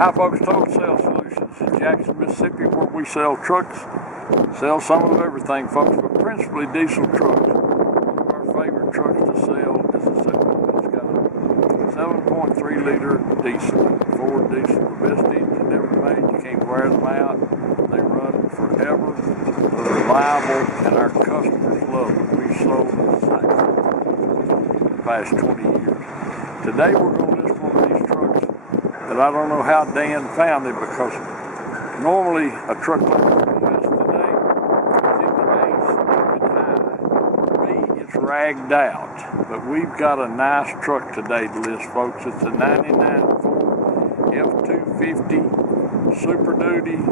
Hi folks, Total Sales Solutions in Jackson, Mississippi, where we sell trucks, sell some of everything folks, but principally diesel trucks. One of our favorite trucks to sell is a it's got a 7.3 liter diesel, Ford diesel, the best engine ever made. You can't wear them out. They run forever. They're reliable, and our customers love them. We've sold them the past 20 years. Today we're going to list one of these trucks that I don't know how Dan found it, because normally a truck like this today is in the A, B, it's ragged out. But we've got a nice truck today to list, folks. It's a 99 Ford F250 Super Duty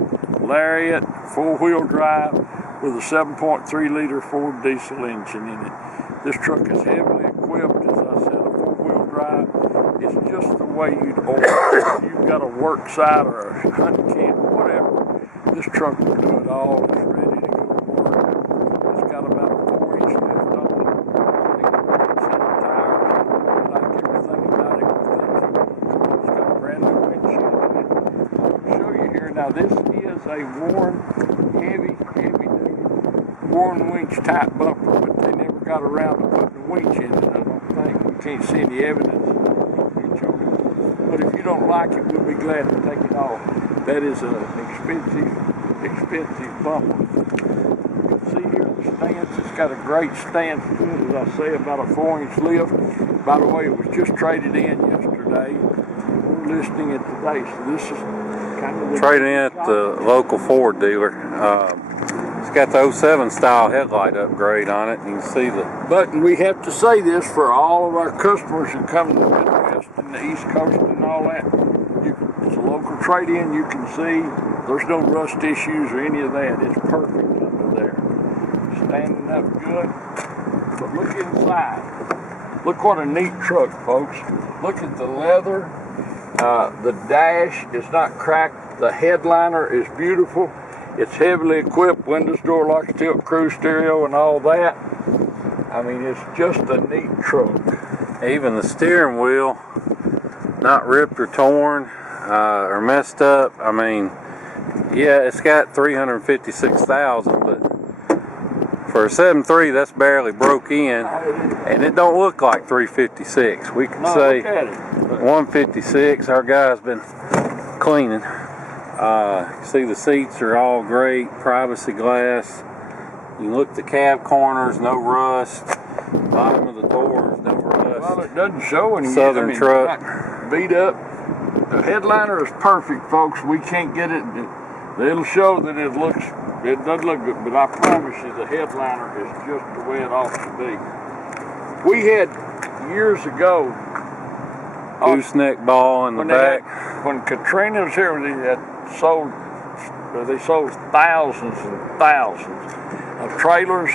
Lariat 4-wheel drive with a 7.3 liter Ford diesel engine in it. This truck is heavily equipped, as I said, a 4-wheel drive. It's just the way you'd order it. You've got a work site or a hunting camp, whatever. This truck will do it all. It's ready to go to work. It's got about a 4-inch lift on it. Like everything about it. It's got a brand new windshield in it. I'll show you here. Now this is a worn, heavy worn winch type bumper, but they never got around to putting a winch in it, I don't think. We can't see any evidence. But if you don't like it, we'll be glad to take it off. That is an expensive bumper. You can see here the stance. It's got a great stance to it, as I say, about a 4-inch lift. By the way, it was just traded in yesterday. We're listing it today, so this is kind of the trading in at the local Ford dealer. It's got the 07 style headlight upgrade on it. You can see the button. We have to say this for all of our customers who come to the Midwest and the East Coast and all that. It's a local trade-in. You can see there's no rust issues or any of that. It's perfect under there. Standing up good. But look inside. Look what a neat truck, folks. Look at the leather. The dash is not cracked. The headliner is beautiful. It's heavily equipped, windows, door locks, tilt, cruise stereo, and all that. I mean, it's just a neat truck. Even the steering wheel, not ripped or torn or messed up. I mean, yeah, it's got 356,000, but for a 7.3, that's barely broke in, and it don't look like 356. We can say 156. Our guy's been cleaning. See, the seats are all great, privacy glass. You can look at the cab corners, no rust. Bottom of the doors, no rust. Well, it doesn't show any. Southern truck. Beat up. The headliner is perfect, folks. We can't get it. It'll show that it doesn't look good, but I promise you the headliner is just the way it ought to be. We had, years ago, gooseneck ball in the back. When Katrina was here, they sold thousands and thousands of trailers,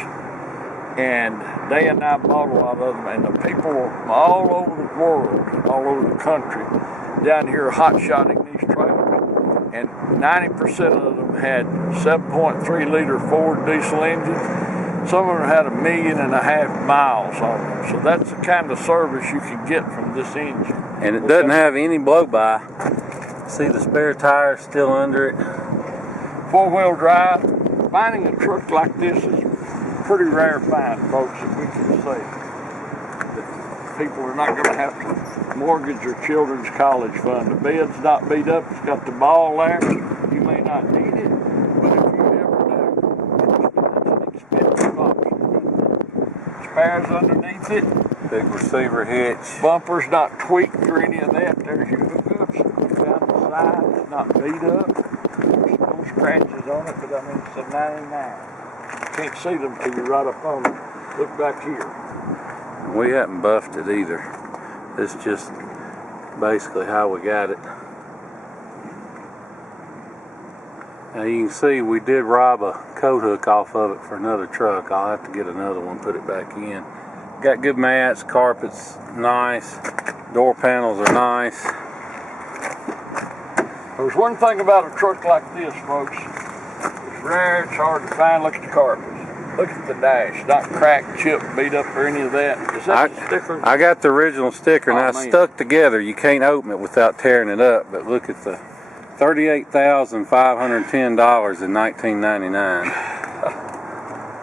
and they and I bought a lot of them, and the people all over the world, all over the country, down here hot-shotting these trailers, and 90% of them had 7.3 liter Ford diesel engines. Some of them had 1.5 million miles on them, so that's the kind of service you can get from this engine. And it doesn't have any blow-by. See the spare tire still under it. 4-wheel drive. Finding a truck like this is pretty rare find, folks, if we can say. That people are not going to have to mortgage their children's college fund. The bed's not beat up. It's got the ball there. You may not need it, but if you ever do, it's an expensive option. Spares underneath it. Big receiver hitch. Bumper's not tweaked or any of that. There's your hookups. Down the side, it's not beat up. There's no scratches on it, but I mean, it's a 99. You can't see them till you're right up on it. Look back here. We haven't buffed it either. It's just basically how we got it. Now you can see we did rob a coat hook off of it for another truck. I'll have to get another one, put it back in. Got good mats, carpet's nice, door panels are nice. There's one thing about a truck like this, folks. It's rare, it's hard to find. Look at the carpets. Look at the dash. Not cracked, chipped, beat up, or any of that. Is that the sticker? I got the original sticker. Now it's stuck together. You can't open it without tearing it up. But look at the $38,510 in 1999,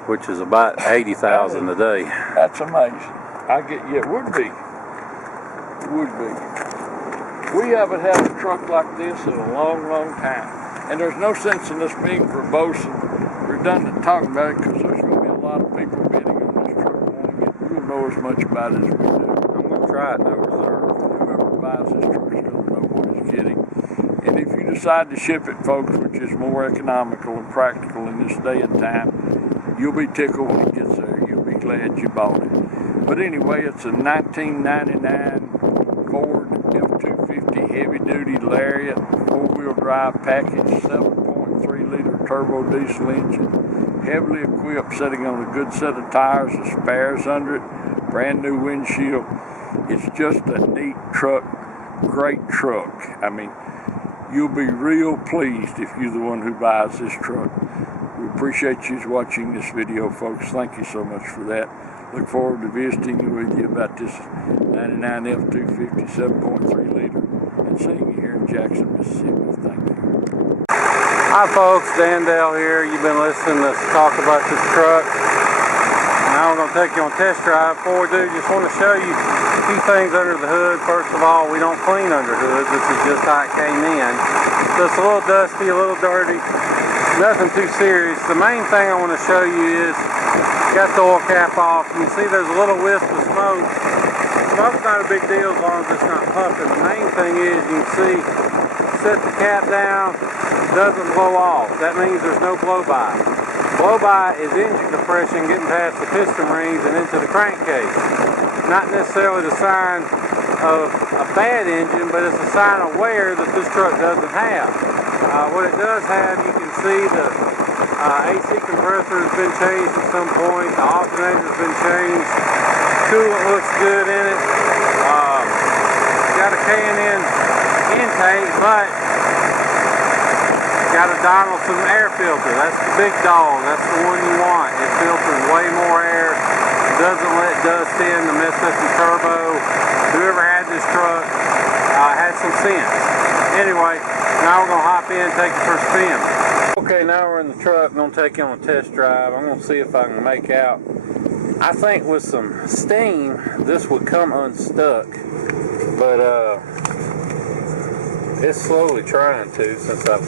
which is about $80,000 today. That's amazing. It would be. We haven't had a truck like this in a long, long time. And there's no sense in us being verbose and redundant talking about it, because there's going to be a lot of people bidding on this truck wanting it. We'll know as much about it as we do. I'm going to try it, no reserve. Whoever buys this truck is going to know what it's getting. And if you decide to ship it, folks, which is more economical and practical in this day and time, you'll be tickled when it gets there. You'll be glad you bought it. But anyway, it's a 1999 Ford F250 heavy-duty Lariat 4-wheel drive package, 7.3-liter turbo diesel engine, heavily equipped, sitting on a good set of tires with spares under it, brand new windshield. It's just a neat truck, great truck. I mean, you'll be real pleased if you're the one who buys this truck. We appreciate you watching this video, folks. Thank you so much for that. Look forward to visiting with you about this 99 F250 7.3 liter and seeing you here in Jackson, Mississippi. Thank you. Hi folks, Dan Dale here. You've been listening to us talk about this truck. Now we're going to take you on a test drive. Before we do, just want to show you a few things under the hood. First of all, we don't clean under hoods. This is just how it came in. So it's a little dusty, a little dirty. Nothing too serious. The main thing I want to show you is, got the oil cap off. You can see there's a little wisp of smoke. Smoke's not a big deal as long as it's not puffing. The main thing is, you can see, set the cap down, it doesn't blow off. That means there's no blow-by. Blow-by is engine depression getting past the piston rings and into the crankcase. Not necessarily the sign of a bad engine, but it's a sign of wear that this truck doesn't have. What it does have, you can see the AC compressor has been changed at some point. The alternator has been changed. Coolant looks good in it. Got a K&N intake, but got a Donaldson air filter. That's the big dog. That's the one you want. It filters way more air. It doesn't let dust in to mess up your turbo. Whoever had this truck had some sense. Anyway, now we're going to hop in and take it for a spin. Okay, now we're in the truck. I'm going to take you on a test drive. I'm going to see if I can make out. I think with some steam, this would come unstuck. But it's slowly trying to since I've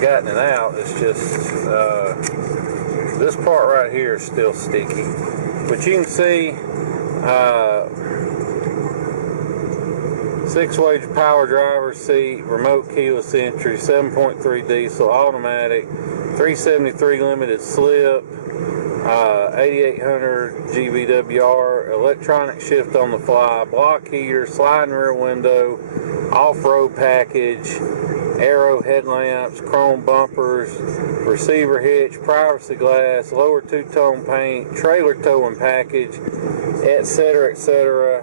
gotten it out. It's just, this part right here is still sticky. But you can see, 6-way power driver's seat, remote keyless entry, 7.3 diesel, automatic, 373 limited slip, 8800 GVWR, electronic shift on the fly, block heater, sliding rear window, off-road package, arrow headlamps, chrome bumpers, receiver hitch, privacy glass, lower two-tone paint, trailer towing package, etc., etc.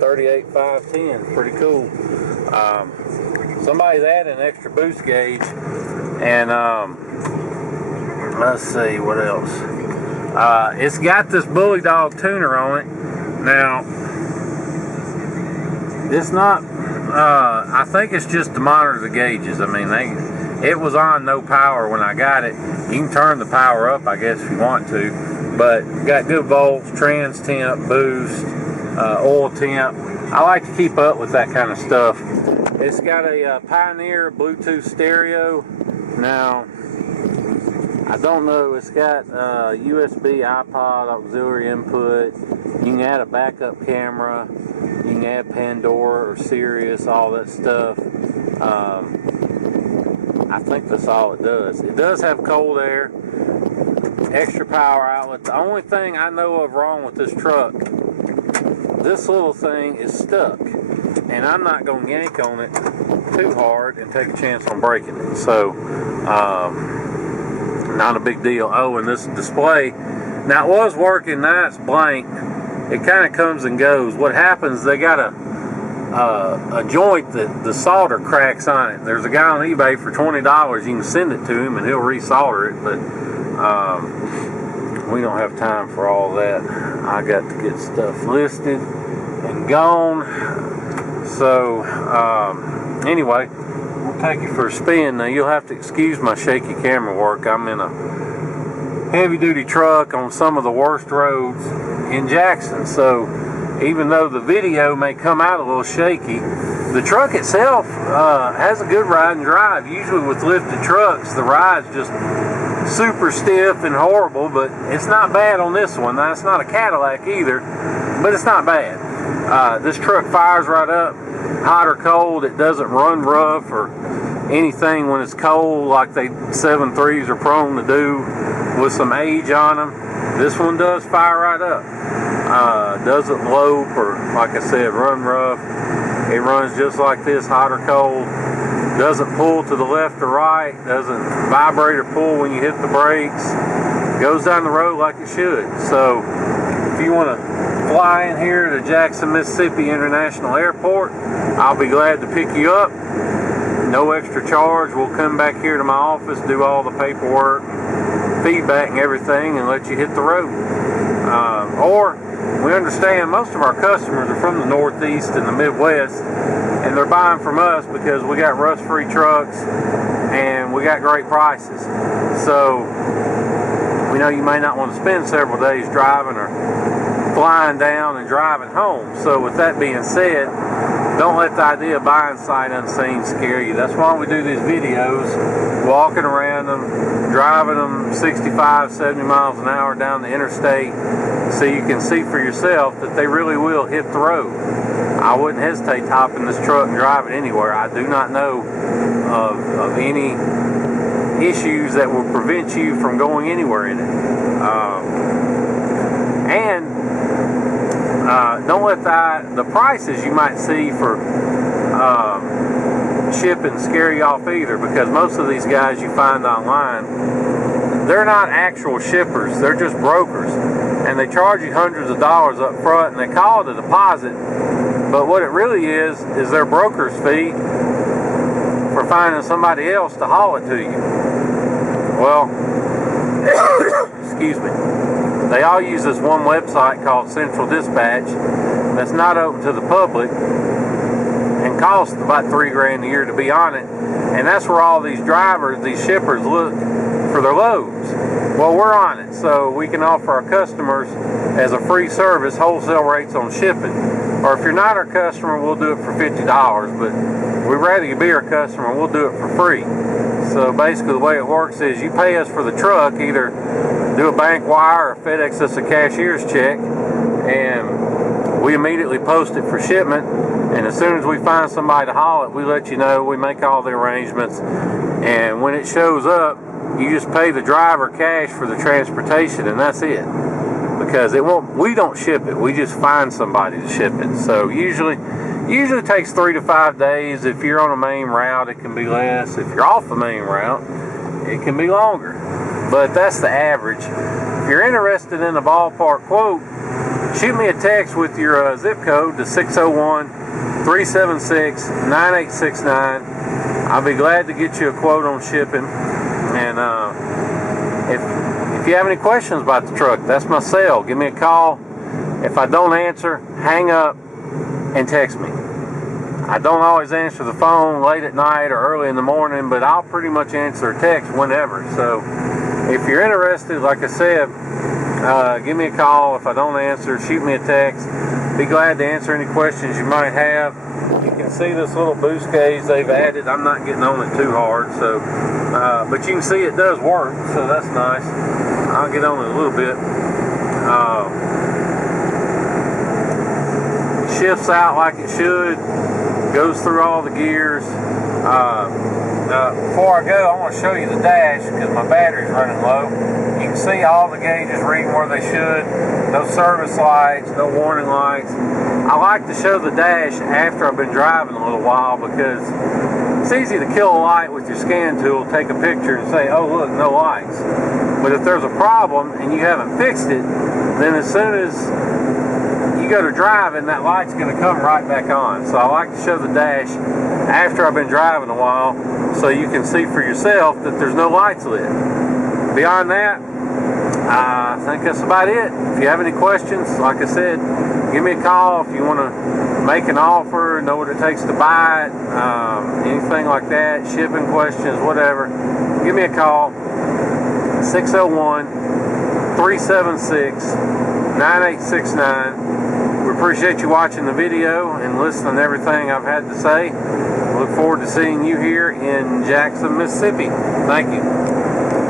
38,510, pretty cool. Somebody's added an extra boost gauge, and let's see what else. It's got this Bully Dog tuner on it. Now, it's not. I think it's just to monitor the gauges. I mean, it was on no power when I got it. You can turn the power up, I guess, if you want to. But got good volts, trans temp, boost, oil temp. I like to keep up with that kind of stuff. It's got a Pioneer Bluetooth stereo. Now, I don't know, it's got USB, iPod, auxiliary input. You can add a backup camera. You can add Pandora or Sirius, all that stuff. I think that's all it does. It does have cold air, extra power outlet. The only thing I know of wrong with this truck, this little thing is stuck. And I'm not going to yank on it too hard and take a chance on breaking it. So, not a big deal. Oh, and this display, now it was working, now it's blank. It kind of comes and goes. What happens, they got a joint that the solder cracks on it. There's a guy on eBay for $20. You can send it to him and he'll resolder it, but we don't have time for all that. I got to get stuff listed and gone. So anyway, we'll take you for a spin. Now you'll have to excuse my shaky camera work. I'm in a heavy duty truck on some of the worst roads in Jackson, so even though the video may come out a little shaky, the truck itself has a good ride and drive. Usually with lifted trucks, the ride's just super stiff and horrible, but it's not bad on this one. Now, it's not a Cadillac either, but it's not bad. This truck fires right up, hot or cold. It doesn't run rough or anything when it's cold like they 7.3s are prone to do with some age on them. This one does fire right up. Doesn't lope or, like I said, run rough. It runs just like this, hot or cold. Doesn't pull to the left or right. Doesn't vibrate or pull when you hit the brakes. Goes down the road like it should. So if you want to fly in here to Jackson, Mississippi International Airport, I'll be glad to pick you up. No extra charge. We'll come back here to my office, do all the paperwork, feedback and everything, and let you hit the road. Or we understand most of our customers are from the Northeast and the Midwest, and they're buying from us because we got rust-free trucks and we got great prices. So we know you may not want to spend several days driving or flying down and driving home. So with that being said, don't let the idea of buying sight unseen scare you. That's why we do these videos, walking around them, driving them 65, 70 miles an hour down the interstate, so you can see for yourself that they really will hit the road. I wouldn't hesitate to hop in this truck and drive it anywhere. I do not know of any issues that will prevent you from going anywhere in it. Don't let the prices you might see for shipping scare you off either, because most of these guys you find online, they're not actual shippers. They're just brokers, and they charge you hundreds of dollars up front, and they call it a deposit, but what it really is their broker's fee for finding somebody else to haul it to you. Well, excuse me. They all use this one website called Central Dispatch that's not open to the public and costs about $3 grand a year to be on it. And that's where all these drivers, these shippers look for their loads. Well, we're on it, so we can offer our customers as a free service wholesale rates on shipping. Or if you're not our customer, we'll do it for $50, but we'd rather you be our customer, we'll do it for free. So basically the way it works is you pay us for the truck, either do a bank wire or FedEx us a cashier's check, and we immediately post it for shipment, and as soon as we find somebody to haul it, we let you know, we make all the arrangements, and when it shows up, you just pay the driver cash for the transportation, and that's it. Because we don't ship it, we just find somebody to ship it. So usually it takes 3 to 5 days. If you're on a main route, it can be less. If you're off the main route, it can be longer. But that's the average. If you're interested in a ballpark quote, shoot me a text with your zip code to 601-376-9869. I'll be glad to get you a quote on shipping. And if you have any questions about the truck, that's my cell. Give me a call. If I don't answer, hang up and text me. I don't always answer the phone late at night or early in the morning, but I'll pretty much answer a text whenever. So if you're interested, like I said, give me a call. If I don't answer, shoot me a text. Be glad to answer any questions you might have. You can see this little boost gauge they've added. I'm not getting on it too hard, so but you can see it does work, so that's nice. I'll get on it a little bit. Shifts out like it should. Goes through all the gears. Before I go, I want to show you the dash because my battery's running low. You can see all the gauges reading where they should. No service lights, no warning lights. I like to show the dash after I've been driving a little while because it's easy to kill a light with your scan tool, take a picture and say, oh look, no lights. But if there's a problem and you haven't fixed it, then as soon as you go to driving, that light's going to come right back on. So I like to show the dash after I've been driving a while so you can see for yourself that there's no lights lit. Beyond that, I think that's about it. If you have any questions, like I said, give me a call. If you want to make an offer, know what it takes to buy it, anything like that, shipping questions, whatever, give me a call. 601-376-9869. We appreciate you watching the video and listening to everything I've had to say. Look forward to seeing you here in Jackson, Mississippi. Thank you.